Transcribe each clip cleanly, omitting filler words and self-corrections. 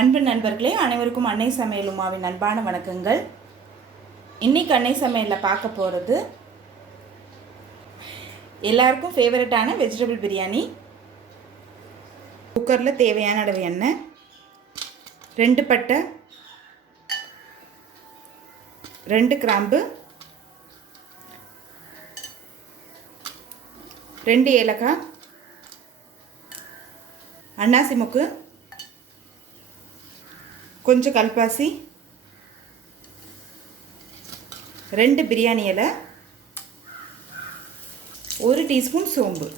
அன்பு நண்பர்களே, அனைவருக்கும் அன்னை சமையல் உமாவின் அன்பான வணக்கங்கள். இன்றைக்கி அன்னை சமையலில் பார்க்க போகிறது எல்லாருக்கும் ஃபேவரட்டான வெஜிடபிள் பிரியாணி. குக்கரில் தேவையான அளவு எண்ணெய், 2 பட்டை, 2 கிராம்பு, 2 ஏலக்காய், அன்னாசி மொக்கு, கொஞ்சம் கல்பாசி, 2 பிரியாணி இலை, 1 டீஸ்பூன் சோம்பு,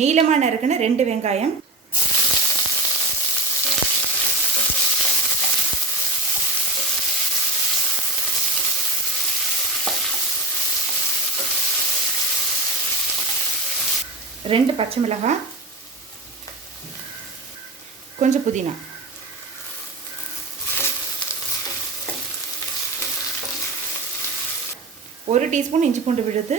நீளமாக நறுக்குன 2 வெங்காயம், ரெண்டு பச்சை மிளகாய், கொஞ்சம் புதினா, ஒரு டீஸ்பூன் இஞ்சி பூண்டு விழுது,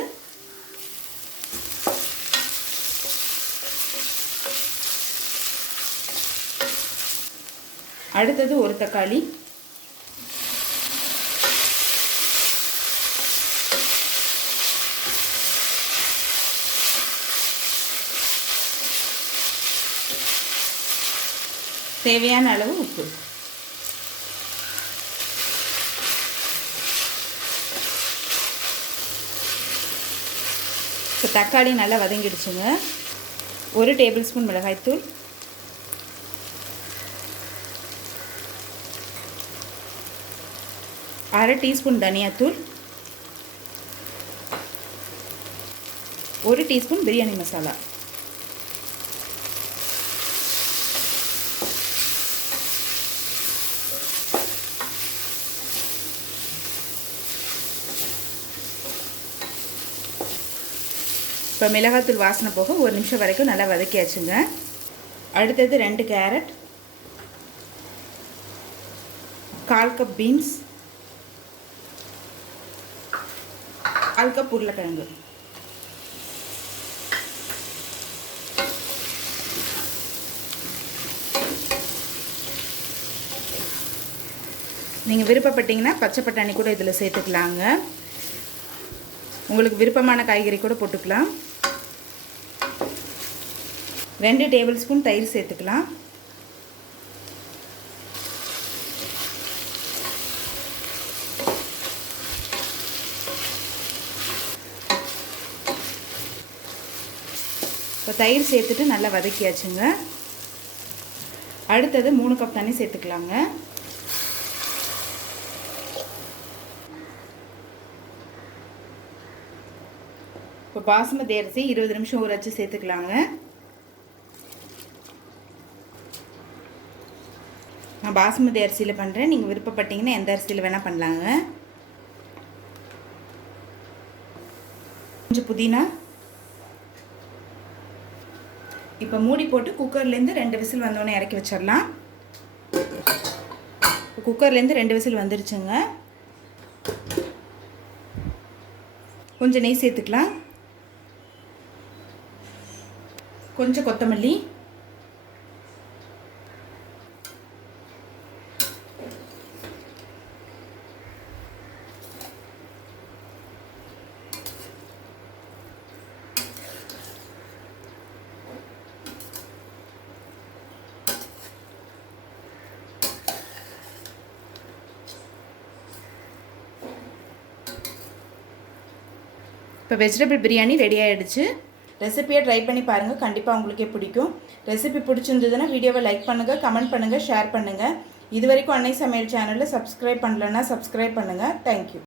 அடுத்தது ஒரு தக்காளி, தேவையான அளவு உப்பு. இப்போ தக்காளி நல்லா வதங்கிடுச்சுங்க. 1 டேபிள் ஸ்பூன் மிளகாய்த்தூள், 1/2 டீஸ்பூன் தனியாத்தூள், 1 டீஸ்பூன் பிரியாணி மசாலா, இப்போ மிளகாத்தூள் வாசனை போக 1 நிமிஷம் வரைக்கும் நல்லா வதக்கியாச்சுங்க. அடுத்தது 2 கேரட், 1/4 கப் பீன்ஸ், 1/4 கப் உருளைக்கிழங்கு, நீங்கள் விருப்பப்பட்டீங்கன்னா பச்சை பட்டாணி கூட இதில் சேர்த்துக்கலாங்க. உங்களுக்கு விருப்பமான காய்கறி கூட போட்டுக்கலாம். 2 டேபிள் ஸ்பூன் தயிர் சேர்த்துக்கலாம். இப்போ தயிர் சேர்த்துட்டு நல்லா வதக்கியாச்சுங்க. அடுத்தது 3 கப் தண்ணி சேர்த்துக்கலாங்க. இப்போ பாசுமதி அரிசி 20 நிமிஷம் ஊற வச்சு சேர்த்துக்கலாங்க. நான் பாசுமதி அரிசியில் பண்ணுறேன், நீங்கள் விருப்பப்பட்டீங்கன்னா எந்த அரிசியில் வேணால் பண்ணலாங்க. கொஞ்சம் புதினா. இப்போ மூடி போட்டு குக்கர்லேருந்து 2 விசில் வந்தோடனே இறக்கி வச்சிடலாம். குக்கர்லேருந்து 2 விசில் வந்துருச்சுங்க. கொஞ்சம் நெய் சேர்த்துக்கலாம், கொஞ்சம் கொத்தமல்லி, இப்போ வெஜிடபிள் பிரியாணி ரெடி ஆகிடுச்சு. ரெசிபியை ட்ரை பண்ணி பாருங்கள், கண்டிப்பாக உங்களுக்கே பிடிக்கும். ரெசிபி பிடிச்சிருந்ததுன்னா வீடியோவை லைக் பண்ணுங்கள், கமெண்ட் பண்ணுங்கள், ஷேர் பண்ணுங்கள். இது வரைக்கும் அன்னை சமையல் சேனலில் சப்ஸ்கிரைப் பண்ணலன்னா சப்ஸ்கிரைப் பண்ணுங்கள். தேங்க்யூ.